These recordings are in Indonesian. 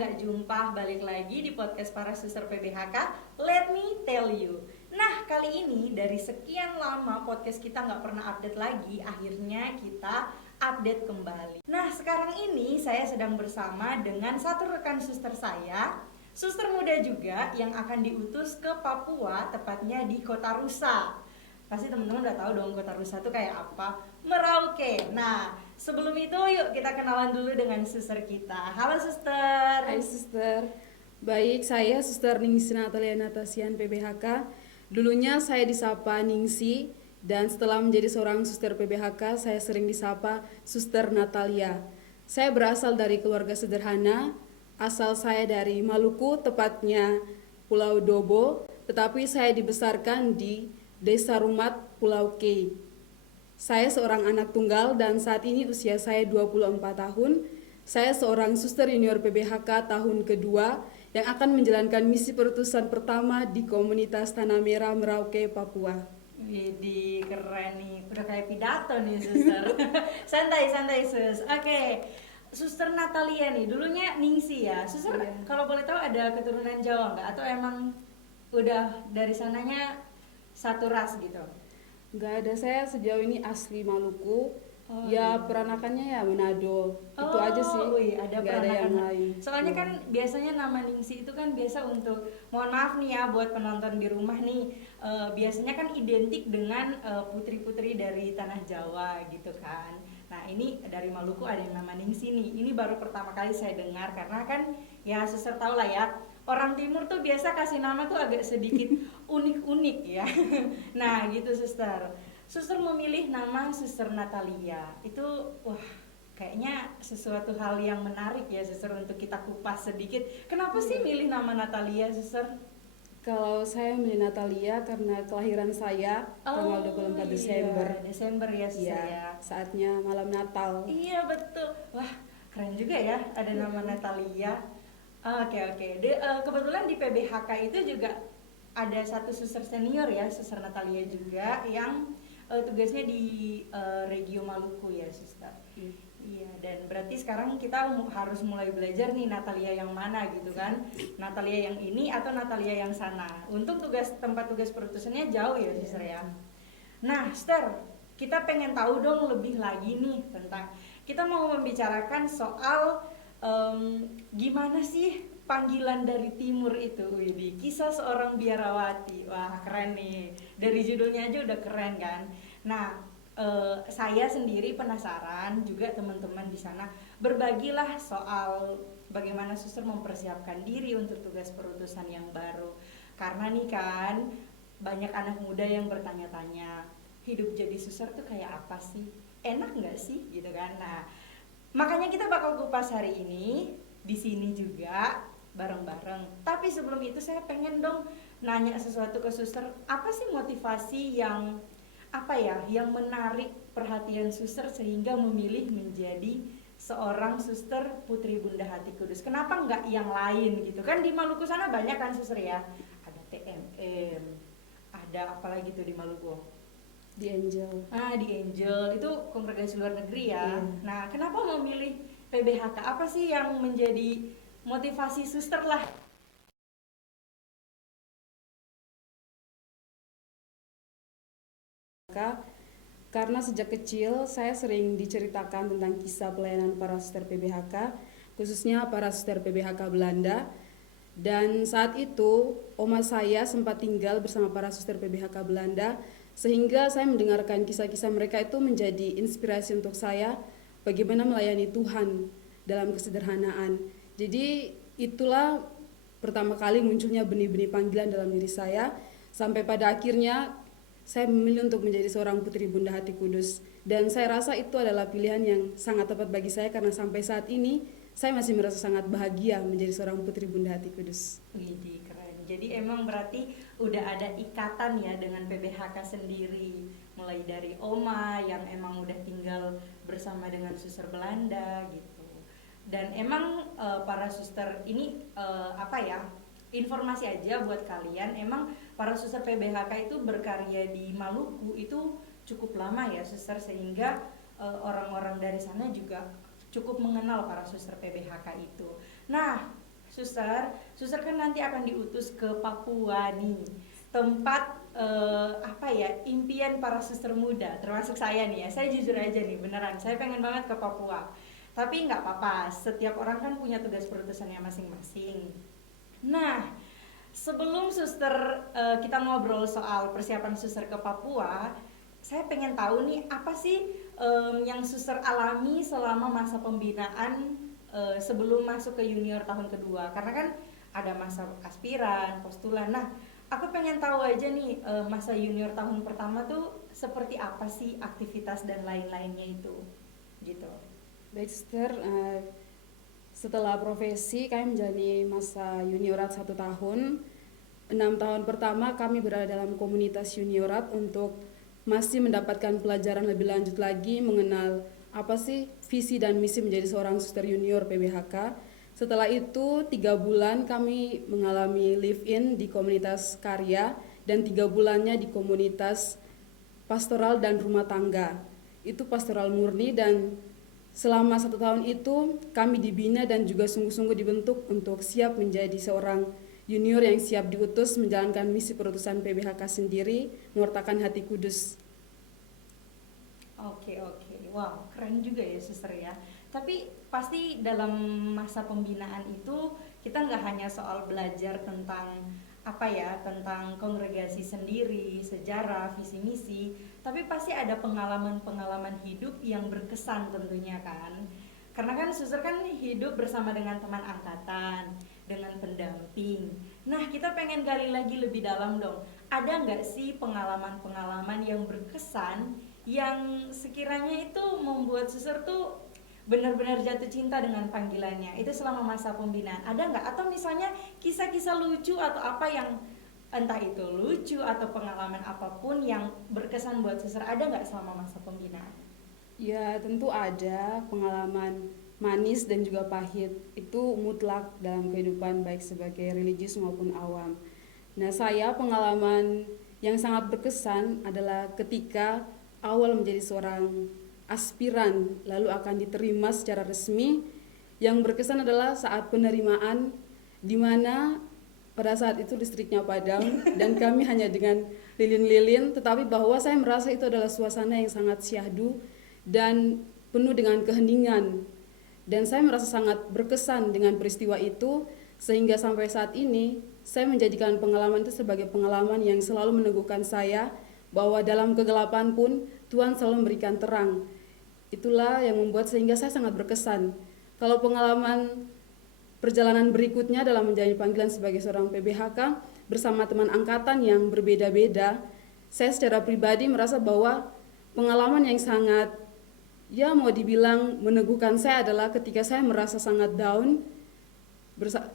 nggak jumpa, balik lagi di podcast para suster PBHK, Let Me Tell You. Nah, kali ini dari sekian lama podcast kita nggak pernah update lagi, akhirnya kita update kembali. Nah, sekarang ini saya sedang bersama dengan satu rekan suster saya, suster muda juga yang akan diutus ke Papua, tepatnya di Kota Rusa. Pasti teman-teman udah tahu dong Kota Rusa itu kayak apa, Merauke. Nah, sebelum itu yuk kita kenalan dulu dengan suster kita. Halo suster. Hai suster, baik saya suster Ningsi Natalia Natasian PBHK. Dulunya saya disapa Ningsi dan setelah menjadi seorang suster PBHK saya sering disapa Suster Natalia. Saya berasal dari keluarga sederhana, asal saya dari Maluku, tepatnya Pulau Dobo, tetapi saya dibesarkan di Desa Rumat, Pulau K. Saya seorang anak tunggal dan saat ini usia saya 24 tahun. Saya seorang suster junior PBHK tahun kedua yang akan menjalankan misi perutusan pertama di komunitas Tanah Merah Merauke, Papua. Widih, keren nih. Udah kayak pidato nih suster. Santai-santai sus. Oke. Suster Natalia nih, dulunya Ningsi ya. Suster, Iya. kalau boleh tahu ada keturunan Jawa nggak? Atau emang udah dari sananya satu ras gitu? Gak ada, saya sejauh ini asli Maluku. Oh, Ya iya. peranakannya ya Manado. Itu aja sih. Wih, ada Gak ada yang peranakan. lain. Soalnya Iya. kan biasanya nama Ningsi itu kan biasa untuk, mohon maaf nih ya buat penonton di rumah nih, biasanya kan identik dengan putri-putri dari tanah Jawa gitu kan. Nah ini dari Maluku ada yang nama Ningsi nih. Ini baru pertama kali saya dengar karena kan ya suster tahu lah ya. Orang timur tuh biasa kasih nama tuh agak sedikit unik-unik ya. Nah gitu suster. Suster memilih nama Suster Natalia. Itu wah kayaknya sesuatu hal yang menarik ya suster untuk kita kupas sedikit. Kenapa sih milih nama Natalia suster? Kalau saya milih Natalia karena kelahiran saya tanggal 24 Desember. Desember ya suster Iya, ya. saatnya malam Natal. Iya betul. Wah keren juga ya ada nama Natalia. Oke. Kebetulan di PBHK itu juga ada satu suster senior ya, Suster Natalia juga yang tugasnya di Regio Maluku ya, suster. Iya, dan berarti sekarang kita harus mulai belajar nih Natalia yang mana gitu kan. Natalia yang ini atau Natalia yang sana. Untung tempat tugas perutusannya jauh ya, suster ya. Nah, Ster, kita pengen tahu dong lebih lagi nih tentang, kita mau membicarakan soal gimana sih panggilan dari timur itu. Widih, kisah seorang biarawati. Wah keren nih, dari judulnya aja udah keren kan. Nah saya sendiri penasaran, juga teman-teman di sana berbagilah soal bagaimana suster mempersiapkan diri untuk tugas perutusan yang baru. Karena nih kan banyak anak muda yang bertanya-tanya, hidup jadi suster tuh kayak apa sih, enak nggak sih gitu kan. Nah makanya kita bakal kupas hari ini di sini juga bareng-bareng. Tapi sebelum itu saya pengen dong nanya sesuatu ke suster. Apa sih motivasi yang yang menarik perhatian suster sehingga memilih menjadi seorang suster Putri Bunda Hati Kudus? Kenapa nggak yang lain gitu? Kan di Maluku sana banyak kan suster ya. Ada TMM, ada apalagi tuh di Maluku? Di Angel. Di Angel itu kongregasi luar negeri ya. Iya. Nah, kenapa memilih PBHK? Apa sih yang menjadi motivasi suster lah? Karena sejak kecil saya sering diceritakan tentang kisah pelayanan para suster PBHK, khususnya para suster PBHK Belanda. Dan saat itu oma saya sempat tinggal bersama para suster PBHK Belanda, sehingga saya mendengarkan kisah-kisah mereka itu menjadi inspirasi untuk saya bagaimana melayani Tuhan dalam kesederhanaan. Jadi itulah pertama kali munculnya benih-benih panggilan dalam diri saya, sampai pada akhirnya saya memilih untuk menjadi seorang Putri Bunda Hati Kudus. Dan saya rasa itu adalah pilihan yang sangat tepat bagi saya karena sampai saat ini saya masih merasa sangat bahagia menjadi seorang Putri Bunda Hati Kudus. Widih, keren. Jadi emang berarti udah ada ikatan ya dengan PBHK sendiri. Mulai dari oma yang emang udah tinggal bersama dengan suster Belanda gitu. Dan emang para suster ini informasi aja buat kalian, emang para suster PBHK itu berkarya di Maluku itu cukup lama ya suster, sehingga orang-orang dari sana juga cukup mengenal para suster PBHK itu. Nah Suster kan nanti akan diutus ke Papua nih, tempat apa ya, impian para suster muda, termasuk saya nih ya. Saya jujur aja nih, beneran, saya pengen banget ke Papua. Tapi nggak apa-apa, setiap orang kan punya tugas perutusannya masing-masing. Nah, sebelum suster kita ngobrol soal persiapan suster ke Papua, saya pengen tahu nih apa sih yang suster alami selama masa pembinaan sebelum masuk ke junior tahun kedua. Karena kan ada masa aspiran, postulan. Nah, aku pengen tahu aja nih masa junior tahun pertama tuh seperti apa sih aktivitas dan lain-lainnya itu, gitu. Baik, Sister, setelah profesi kami menjalani masa juniorat 1 tahun. 6 tahun pertama kami berada dalam komunitas juniorat untuk masih mendapatkan pelajaran lebih lanjut lagi mengenal apa sih visi dan misi menjadi seorang suster junior PBHK. Setelah itu 3 bulan kami mengalami live-in di komunitas karya dan 3 bulannya di komunitas pastoral dan rumah tangga. Itu pastoral murni, dan selama 1 tahun itu kami dibina dan juga sungguh-sungguh dibentuk untuk siap menjadi seorang junior yang siap diutus menjalankan misi perutusan PBHK sendiri, mewartakan hati kudus. Oke, wow, keren juga ya suster ya. Tapi pasti dalam masa pembinaan itu kita nggak hanya soal belajar tentang apa ya, tentang kongregasi sendiri, sejarah, visi misi, tapi pasti ada pengalaman-pengalaman hidup yang berkesan tentunya kan. Karena kan suster kan hidup bersama dengan teman angkatan, dengan pendamping. Nah, kita pengen gali lagi lebih dalam dong. Ada nggak sih pengalaman-pengalaman yang berkesan yang sekiranya itu membuat suster tuh benar-benar jatuh cinta dengan panggilannya itu selama masa pembinaan? Ada nggak? Atau misalnya kisah-kisah lucu atau apa yang entah itu lucu atau pengalaman apapun yang berkesan buat suster, ada nggak selama masa pembinaan? Ya, tentu ada pengalaman manis dan juga pahit. Itu mutlak dalam kehidupan baik sebagai religius maupun awam. Nah, saya pengalaman yang sangat berkesan adalah ketika awal menjadi seorang aspiran lalu akan diterima secara resmi. Yang berkesan adalah saat penerimaan, di mana pada saat itu listriknya padam dan kami hanya dengan lilin-lilin, tetapi bahwa saya merasa itu adalah suasana yang sangat syahdu dan penuh dengan keheningan, dan saya merasa sangat berkesan dengan peristiwa itu, sehingga sampai saat ini saya menjadikan pengalaman itu sebagai pengalaman yang selalu meneguhkan saya bahwa dalam kegelapan pun Tuhan selalu memberikan terang. Itulah yang membuat sehingga saya sangat berkesan. Kalau pengalaman perjalanan berikutnya dalam menjalani panggilan sebagai seorang PBHK bersama teman angkatan yang berbeda-beda, saya secara pribadi merasa bahwa pengalaman yang sangat, ya mau dibilang meneguhkan saya adalah ketika saya merasa sangat down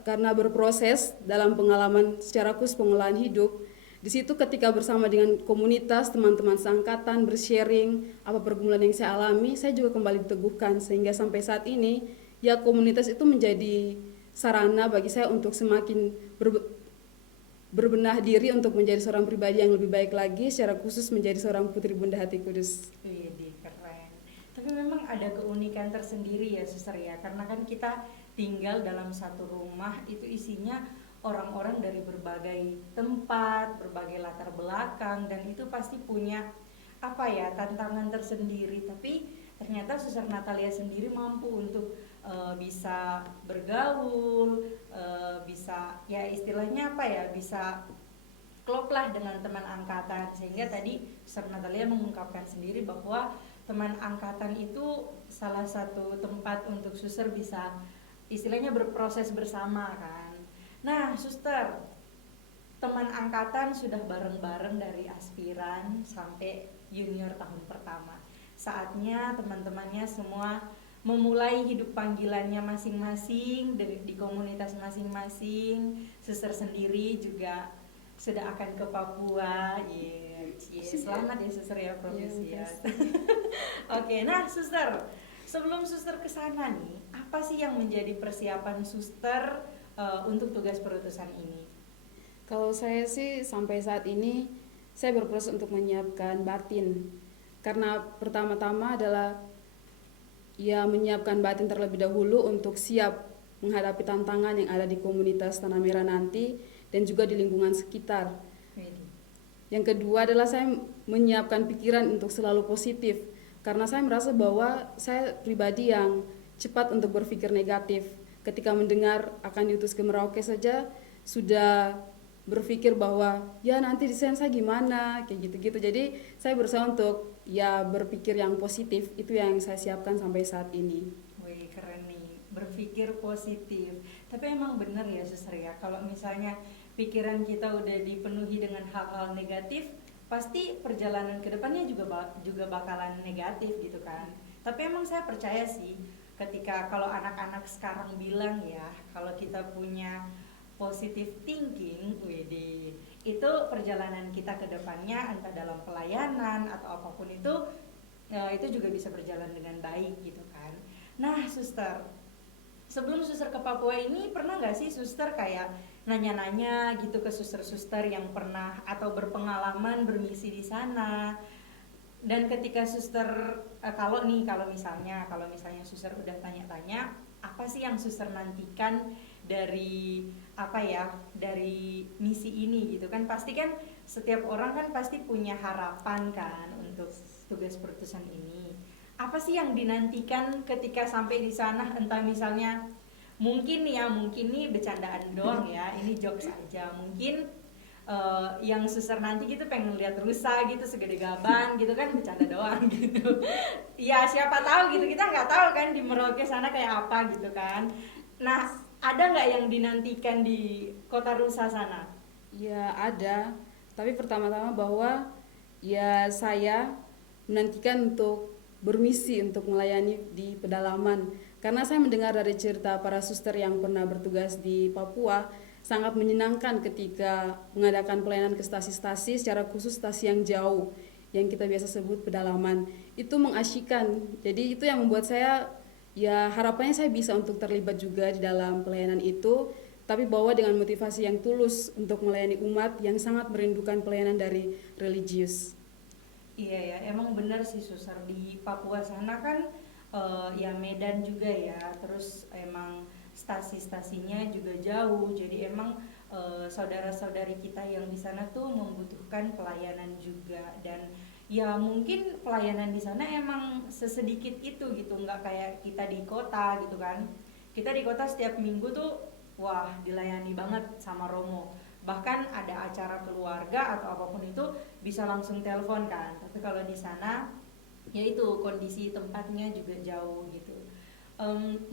karena berproses dalam pengalaman secara khusus pengolahan hidup. Di situ ketika bersama dengan komunitas teman-teman seangkatan bersharing apa pergumulan yang saya alami, saya juga kembali diteguhkan, sehingga sampai saat ini ya komunitas itu menjadi sarana bagi saya untuk semakin berbenah diri untuk menjadi seorang pribadi yang lebih baik lagi, secara khusus menjadi seorang putri Bunda Hati Kudus. Wih, keren. Tapi memang ada keunikan tersendiri ya suster ya, karena kan kita tinggal dalam satu rumah itu isinya orang-orang dari berbagai tempat, berbagai latar belakang, dan itu pasti punya apa ya, tantangan tersendiri. Tapi ternyata suster Natalia sendiri mampu untuk bisa bergaul, bisa ya istilahnya apa ya, bisa klop lah dengan teman angkatan, sehingga tadi suster Natalia mengungkapkan sendiri bahwa teman angkatan itu salah satu tempat untuk suster bisa istilahnya berproses bersama kan. Nah, suster, teman angkatan sudah bareng-bareng dari aspiran sampai junior tahun pertama. Saatnya teman-temannya semua memulai hidup panggilannya masing-masing di komunitas masing-masing. Suster sendiri juga sudah akan ke Papua. Selamat ya suster ya, profesi ya. Oke, nah suster, sebelum suster ke sana nih, apa sih yang menjadi persiapan suster untuk tugas perutusan ini? Kalau saya sih sampai saat ini saya berproses untuk menyiapkan batin, karena pertama-tama adalah ya menyiapkan batin terlebih dahulu untuk siap menghadapi tantangan yang ada di komunitas Tanah Merah nanti dan juga di lingkungan sekitar. Yang kedua adalah saya menyiapkan pikiran untuk selalu positif, karena saya merasa bahwa saya pribadi yang cepat untuk berpikir negatif. Ketika mendengar akan diutus ke Merauke saja sudah berpikir bahwa ya nanti desain saya gimana, kayak gitu-gitu. Jadi saya berusaha untuk ya berpikir yang positif, itu yang saya siapkan sampai saat ini. Wih, keren nih, berpikir positif. Tapi emang bener ya Suster ya, kalau misalnya pikiran kita udah dipenuhi dengan hal-hal negatif, pasti perjalanan ke depannya juga bakalan negatif gitu kan. Tapi emang saya percaya sih, ketika kalau anak-anak sekarang bilang ya, kalau kita punya positive thinking, WD, itu perjalanan kita ke depannya entah dalam pelayanan atau apapun itu juga bisa berjalan dengan baik gitu kan. Nah, Suster, sebelum Suster ke Papua ini pernah nggak sih Suster kayak nanya-nanya gitu ke suster-suster yang pernah atau berpengalaman bermisi di sana? Dan ketika Suster kalau misalnya Suster udah tanya-tanya, apa sih yang Suster nantikan dari dari misi ini gitu kan? Pasti kan setiap orang kan pasti punya harapan kan untuk tugas perutusan ini. Apa sih yang dinantikan ketika sampai di sana? Entah misalnya mungkin nih bercandaan doang ya, ini jokes aja. Mungkin yang Suster nanti gitu pengen lihat rusa gitu segede gaban gitu kan, bercanda doang gitu. Ya siapa tahu gitu, kita nggak tahu kan di Merauke sana kayak apa gitu kan. Nah, ada nggak yang dinantikan di kota rusa sana? Ya ada, tapi pertama-tama bahwa ya saya menantikan untuk bermisi untuk melayani di pedalaman, karena saya mendengar dari cerita para suster yang pernah bertugas di Papua sangat menyenangkan ketika mengadakan pelayanan ke stasi-stasi, secara khusus stasi yang jauh yang kita biasa sebut pedalaman. Itu mengasyikkan, jadi itu yang membuat saya ya harapannya saya bisa untuk terlibat juga di dalam pelayanan itu, tapi bawa dengan motivasi yang tulus untuk melayani umat yang sangat merindukan pelayanan dari religius. Iya ya, emang benar sih Suster, di Papua sana kan ya Medan juga ya, terus emang stasi-stasinya juga jauh, jadi emang saudara-saudari kita yang di sana tuh membutuhkan pelayanan juga. Dan ya mungkin pelayanan di sana emang sesedikit itu gitu, nggak kayak kita di kota gitu kan. Kita di kota setiap minggu tuh wah dilayani banget sama Romo, bahkan ada acara keluarga atau apapun itu bisa langsung telepon kan. Tapi kalau di sana ya itu kondisi tempatnya juga jauh gitu.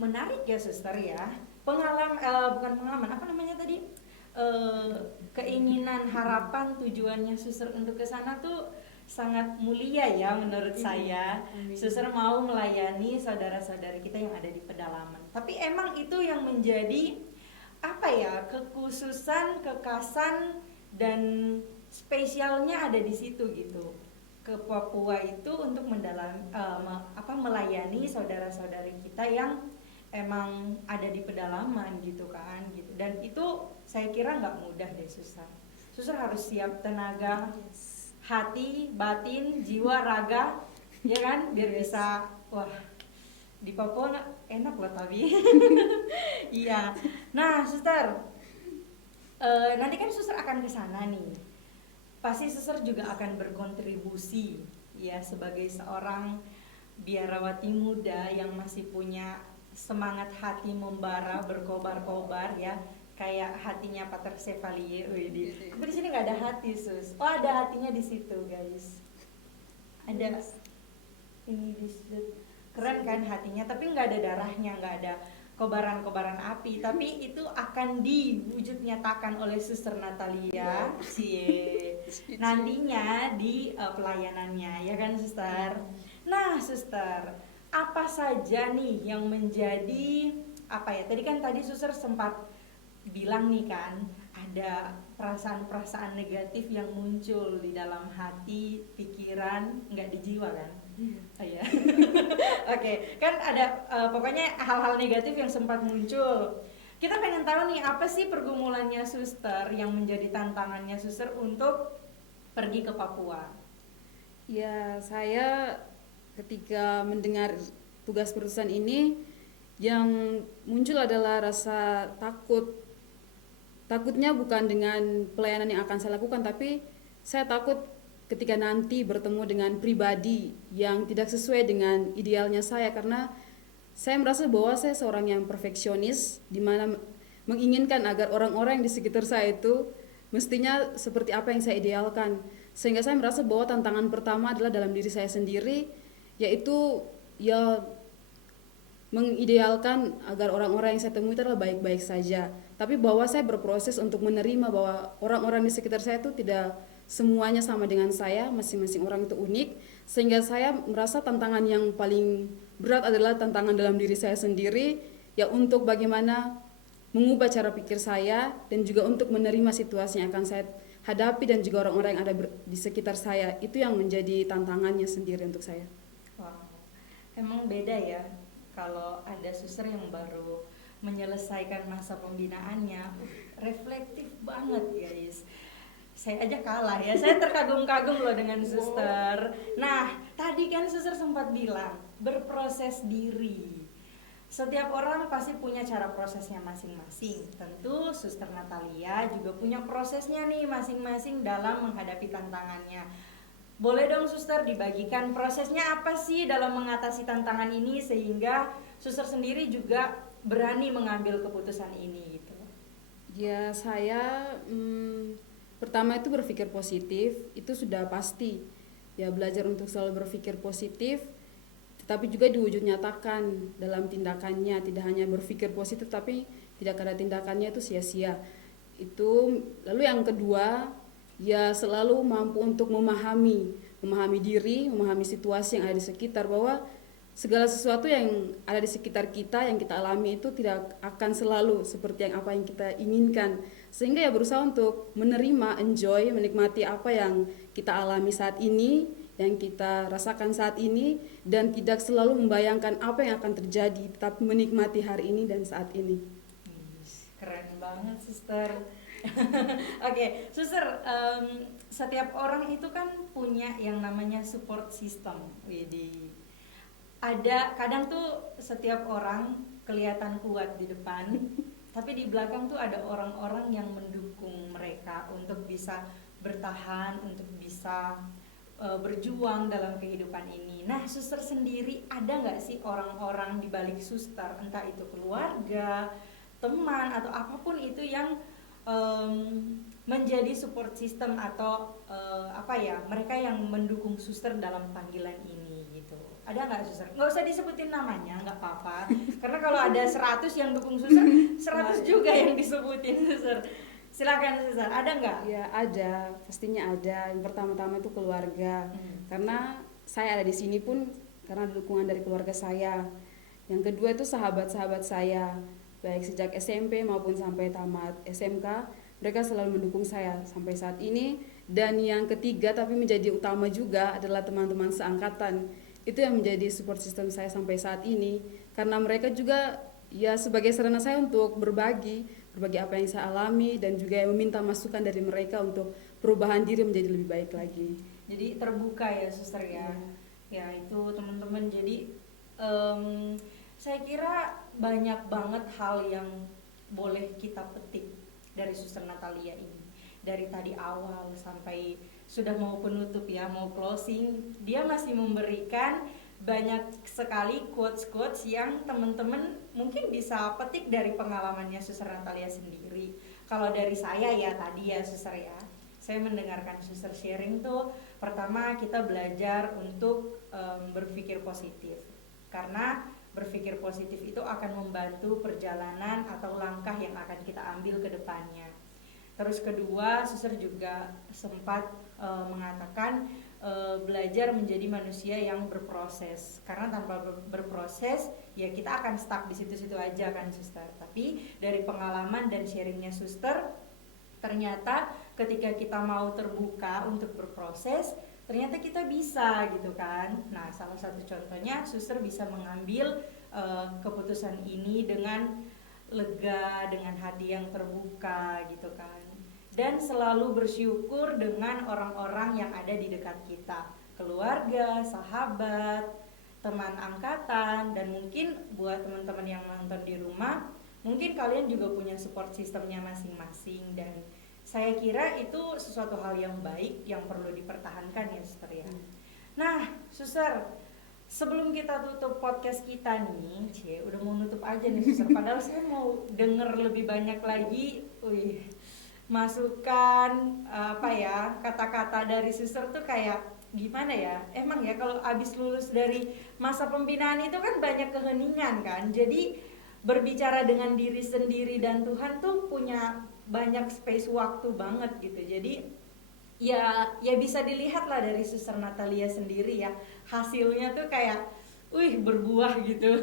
Menarik ya Suster ya, bukan pengalaman, apa namanya tadi, keinginan, harapan, tujuannya Suster untuk ke sana tuh sangat mulia ya menurut saya. Suster mau melayani saudara-saudari kita yang ada di pedalaman, tapi emang itu yang menjadi kekhususan, kekasan dan spesialnya ada di situ gitu. Ke Papua itu untuk melayani saudara-saudari kita yang emang ada di pedalaman gitu kan gitu. Dan itu saya kira nggak mudah deh Suster. Suster harus siap tenaga, hati, batin, jiwa, raga, ya kan, biar bisa wah di Papua enak loh tapi. Iya. Nah Suster, nanti kan Suster akan ke sana nih. Pasti Suster juga akan berkontribusi ya sebagai seorang biarawati muda yang masih punya semangat hati membara, berkobar-kobar ya, kayak hatinya Pater Chevalier. Tapi di sini nggak ada hati Sus. Oh ada hatinya di situ guys. Ada ini di situ. Keren kan hatinya, tapi nggak ada darahnya, nggak ada kobaran-kobaran api, tapi itu akan diwujud nyatakan oleh Suster Natalia nantinya di pelayanannya, ya kan Suster. Nah Suster, apa saja nih yang menjadi tadi kan Suster sempat bilang nih kan ada perasaan-perasaan negatif yang muncul di dalam hati, pikiran, nggak di jiwa kan? Oh iya. Oke, kan ada pokoknya hal-hal negatif yang sempat muncul. Kita pengen tahu nih apa sih pergumulannya Suster yang menjadi tantangannya Suster untuk pergi ke Papua? Ya, saya ketika mendengar tugas perusahaan ini Yang muncul adalah rasa takut. Takutnya bukan dengan pelayanan yang akan saya lakukan, tapi saya takut ketika nanti bertemu dengan pribadi yang tidak sesuai dengan idealnya saya, karena saya merasa bahwa saya seorang yang perfeksionis, di mana menginginkan agar orang-orang di sekitar saya itu mestinya seperti apa yang saya idealkan. Sehingga saya merasa bahwa tantangan pertama adalah dalam diri saya sendiri, yaitu ya mengidealkan agar orang-orang yang saya temui itu adalah baik-baik saja. Tapi bahwa saya berproses untuk menerima bahwa orang-orang di sekitar saya itu tidak semuanya sama dengan saya, masing-masing orang itu unik. Sehingga saya merasa tantangan yang paling berat adalah tantangan dalam diri saya sendiri, ya untuk bagaimana mengubah cara pikir saya dan juga untuk menerima situasi yang akan saya hadapi dan juga orang-orang yang ada di sekitar saya. Itu yang menjadi tantangannya sendiri untuk saya. Wow, emang beda ya kalau ada suster yang baru menyelesaikan masa pembinaannya. Reflektif banget guys. Saya aja kalah ya, saya terkagum-kagum loh dengan suster. Nah, tadi kan suster sempat bilang berproses diri. Setiap orang pasti punya cara prosesnya masing-masing. Tentu suster Natalia juga punya prosesnya nih masing-masing dalam menghadapi tantangannya. Boleh dong suster dibagikan prosesnya apa sih dalam mengatasi tantangan ini sehingga suster sendiri juga berani mengambil keputusan ini gitu. Ya saya pertama itu berpikir positif, itu sudah pasti. Ya belajar untuk selalu berpikir positif, tetapi juga diwujud nyatakan dalam tindakannya. Tidak hanya berpikir positif tapi tidak ada tindakannya itu sia-sia. Itu lalu yang kedua, ya selalu mampu untuk memahami diri, memahami situasi yang ada di sekitar, bahwa segala sesuatu yang ada di sekitar kita yang kita alami itu tidak akan selalu seperti yang apa yang kita inginkan. Sehingga ya berusaha untuk menerima, enjoy, menikmati apa yang kita alami saat ini, yang kita rasakan saat ini, dan tidak selalu membayangkan apa yang akan terjadi, tetapi menikmati hari ini dan saat ini. Keren banget suster. Oke, suster, setiap orang itu kan punya yang namanya support system. Ada kadang tuh setiap orang kelihatan kuat di depan, tapi di belakang tuh ada orang-orang yang mendukung mereka untuk bisa bertahan, untuk bisa berjuang dalam kehidupan ini. Nah, suster sendiri ada nggak sih orang-orang di balik suster, entah itu keluarga, teman atau apapun itu yang menjadi support system atau mereka yang mendukung suster dalam panggilan ini gitu. Ada nggak suster? Nggak usah disebutin namanya, nggak apa-apa. Karena kalau ada 100 yang dukung suster, 100 juga yang disebutin suster. Silakan suster, ada nggak? Ya ada, pastinya ada. Yang pertama-tama itu keluarga. Karena saya ada di sini pun karena dukungan dari keluarga saya. Yang kedua itu sahabat-sahabat saya, baik sejak SMP maupun sampai tamat SMK, mereka selalu mendukung saya sampai saat ini. Dan yang ketiga tapi menjadi utama juga adalah teman-teman seangkatan. Itu yang menjadi support system saya sampai saat ini, karena mereka juga ya sebagai sarana saya untuk berbagi apa yang saya alami, dan juga meminta masukan dari mereka untuk perubahan diri menjadi lebih baik lagi. Jadi terbuka ya suster ya. Ya itu teman-teman, jadi saya kira banyak banget hal yang boleh kita petik dari suster Natalia ini. Dari tadi awal sampai sudah mau penutup ya, mau closing, dia masih memberikan banyak sekali quotes-quotes yang teman-teman mungkin bisa petik dari pengalamannya suster Natalia sendiri. Kalau dari saya ya tadi ya suster ya, saya mendengarkan suster sharing tuh, pertama kita belajar untuk berpikir positif, karena berpikir positif itu akan membantu perjalanan atau langkah yang akan kita ambil ke depannya. Terus kedua, suster juga sempat mengatakan belajar menjadi manusia yang berproses, karena tanpa berproses ya kita akan stuck di situ-situ aja kan suster. Tapi dari pengalaman dan sharingnya suster, ternyata ketika kita mau terbuka untuk berproses, ternyata kita bisa gitu kan. Nah, salah satu contohnya suster bisa mengambil keputusan ini dengan lega, dengan hati yang terbuka gitu kan, dan selalu bersyukur dengan orang-orang yang ada di dekat kita, keluarga, sahabat, teman angkatan, dan mungkin buat teman-teman yang nonton di rumah, mungkin kalian juga punya support sistemnya masing-masing, dan saya kira itu sesuatu hal yang baik yang perlu dipertahankan ya suster ya. Nah suster, sebelum kita tutup podcast kita nih, udah mau nutup aja nih suster, padahal saya mau denger lebih banyak lagi masukan kata-kata dari suster tuh kayak gimana ya, emang ya kalau abis lulus dari masa pembinaan itu kan banyak keheningan kan, jadi berbicara dengan diri sendiri dan Tuhan tuh punya banyak space waktu banget gitu. Jadi ya bisa dilihat lah dari Suster Natalia sendiri ya, hasilnya tuh kayak berbuah gitu.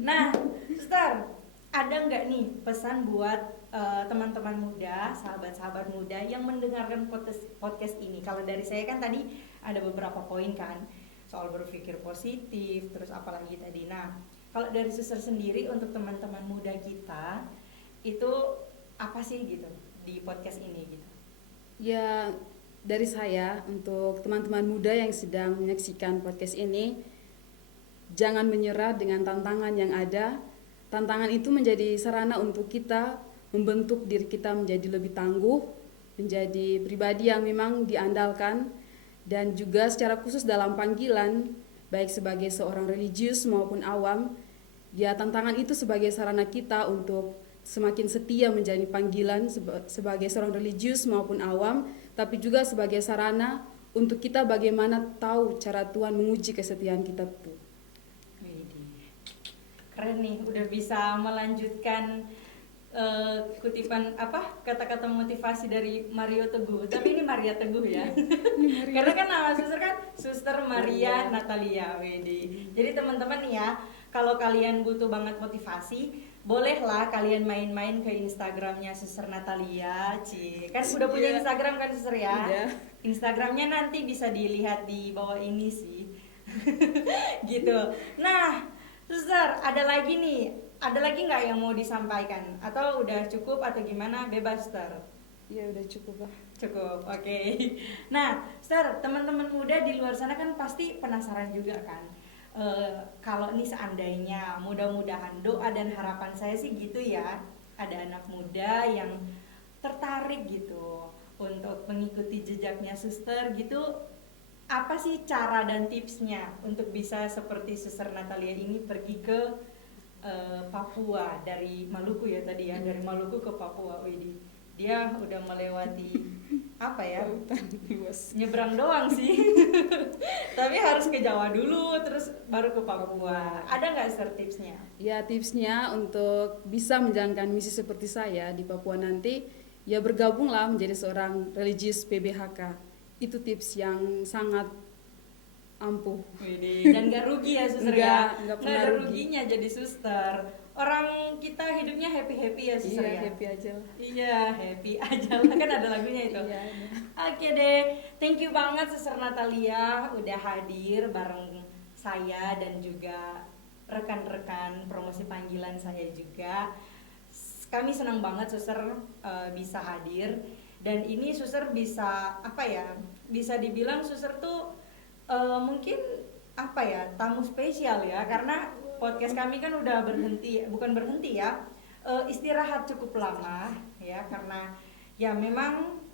Nah Suster, ada nggak nih pesan buat teman-teman muda, sahabat-sahabat muda yang mendengarkan podcast ini? Kalau dari saya kan tadi ada beberapa poin kan, soal berpikir positif, terus apalagi tadi. Nah kalau dari Suster sendiri untuk teman-teman muda kita itu apa sih gitu di podcast ini gitu? Ya, dari saya untuk teman-teman muda yang sedang menyaksikan podcast ini, jangan menyerah dengan tantangan yang ada. Tantangan itu menjadi sarana untuk kita membentuk diri kita menjadi lebih tangguh, menjadi pribadi yang memang diandalkan, dan juga secara khusus dalam panggilan, baik sebagai seorang religius maupun awam, ya tantangan itu sebagai sarana kita untuk semakin setia menjadi panggilan sebagai seorang religius maupun awam, tapi juga sebagai sarana untuk kita bagaimana tahu cara Tuhan menguji kesetiaan kita tuh. Keren nih, udah bisa melanjutkan kutipan kata-kata motivasi dari Mario Teguh. Tapi ini Maria Teguh ya. Karena kan nama suster kan Suster Maria Natalia. Jadi teman-teman ya, kalau kalian butuh banget motivasi, bolehlah kalian main-main ke Instagramnya Suster Natalia. Kan udah punya Instagram kan suster ya? Instagramnya nanti bisa dilihat di bawah ini sih. Gitu. Nah suster, ada lagi nggak yang mau disampaikan? Atau udah cukup atau gimana? Bebas, Suster. Ya udah cukup lah. Cukup, oke. Nah, Suster, teman-teman muda di luar sana kan pasti penasaran juga kan. Kalau nih seandainya, mudah-mudahan doa dan harapan saya sih gitu ya, ada anak muda yang tertarik gitu untuk mengikuti jejaknya Suster gitu. Apa sih cara dan tipsnya untuk bisa seperti Suster Natalia ini pergi ke Papua dari Maluku ya tadi ya, dari Maluku ke Papua. Dia udah melewati nyebrang doang sih. Tapi harus ke Jawa dulu terus baru ke Papua. Ada nggak Suster tipsnya? Ya tipsnya untuk bisa menjalankan misi seperti saya di Papua nanti, ya bergabunglah menjadi seorang religius PBHK. Itu tips yang sangat ampuh. Dan gak rugi ya suster ya? Nggak ada ruginya jadi suster. Orang kita hidupnya happy ya suster ya? Happy aja lah. Iya happy aja lah, kan ada lagunya itu. Oke deh, thank you banget Suster Natalia udah hadir bareng saya dan juga rekan-rekan promosi panggilan saya juga. Kami senang banget suster bisa hadir. Dan ini suster bisa bisa dibilang suster tuh mungkin tamu spesial ya, karena podcast kami kan udah bukan berhenti ya, istirahat cukup lama ya, karena ya memang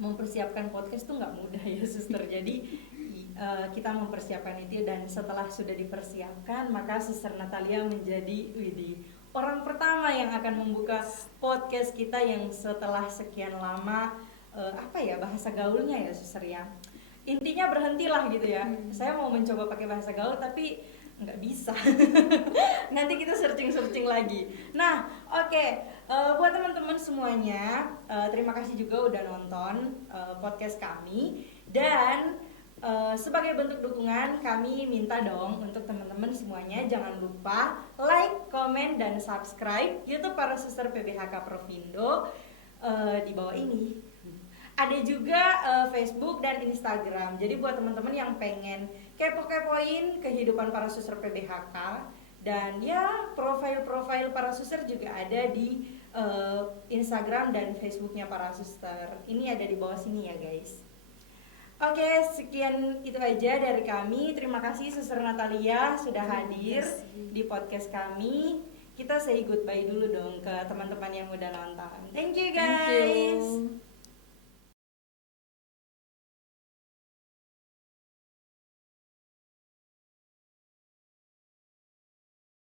mempersiapkan podcast tuh nggak mudah ya suster. Jadi kita mempersiapkan itu, dan setelah sudah dipersiapkan maka Suster Natalia menjadi orang pertama yang akan membuka podcast kita yang setelah sekian lama bahasa gaulnya ya suster ya, intinya berhentilah gitu ya. Saya mau mencoba pakai bahasa gaul tapi nggak bisa. Nanti kita searching lagi. Nah oke. Buat teman-teman semuanya, terima kasih juga udah nonton podcast kami, dan sebagai bentuk dukungan kami minta dong untuk teman-teman semuanya jangan lupa like, komen, dan subscribe YouTube para Suster PBHK Provindo di bawah ini. Ada juga Facebook dan Instagram. Jadi buat teman-teman yang pengen kepo-kepoin kehidupan para Suster PBHK, dan ya profil-profil para suster juga ada di Instagram dan Facebooknya para suster. Ini ada di bawah sini ya guys. Oke, sekian itu aja dari kami. Terima kasih Suster Natalia sudah hadir di podcast kami. Kita say goodbye dulu dong ke teman-teman yang udah nonton. Thank you Thank guys. you.